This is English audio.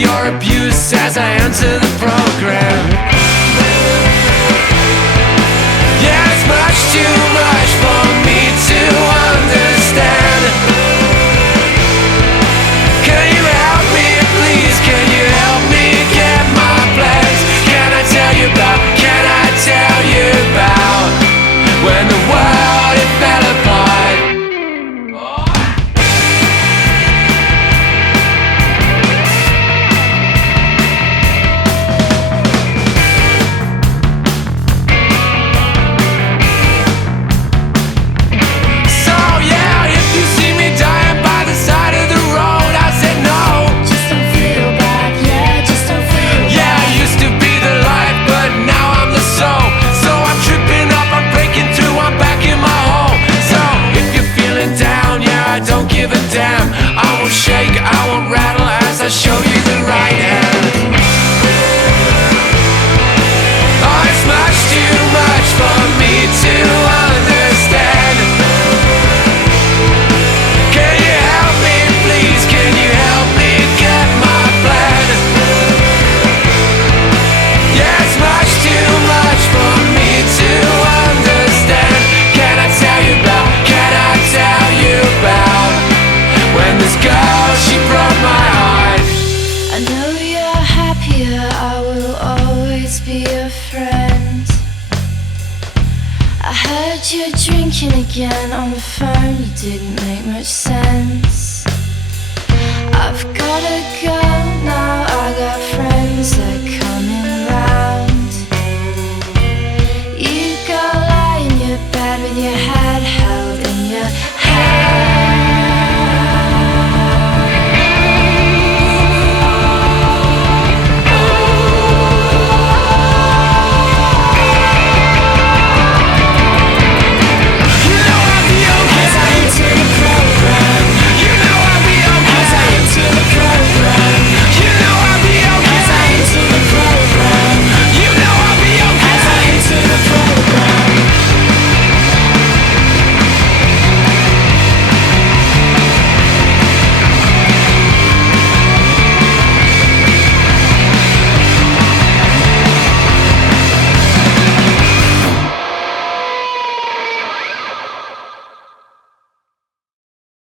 your abuse as I enter the program. Yeah, it's much too much for me to understand. Can you help me, please? Can you help me get my plans? Can I tell you about when the world it fell apart? So yeah, if you see me dying by the side of the road, I said no. Just don't feel bad, yeah, just don't feel bad. Yeah, I used to be the light, but now I'm the soul. So I'm tripping up, I'm breaking through, I'm back in my home. So if you're feeling down, yeah, I don't give a damn. I won't shake, I won't rattle as I show you the right hand. Oh, it's much too much for me to understand. Can you help me, please? Can you help me get my plan? Yeah, it's much too much for me to understand. Can I tell you about when this girl, she broke my heart? I know you're happier, I will always be your friend. I heard you drinking again on the phone, you didn't make much sense. I've gotta go.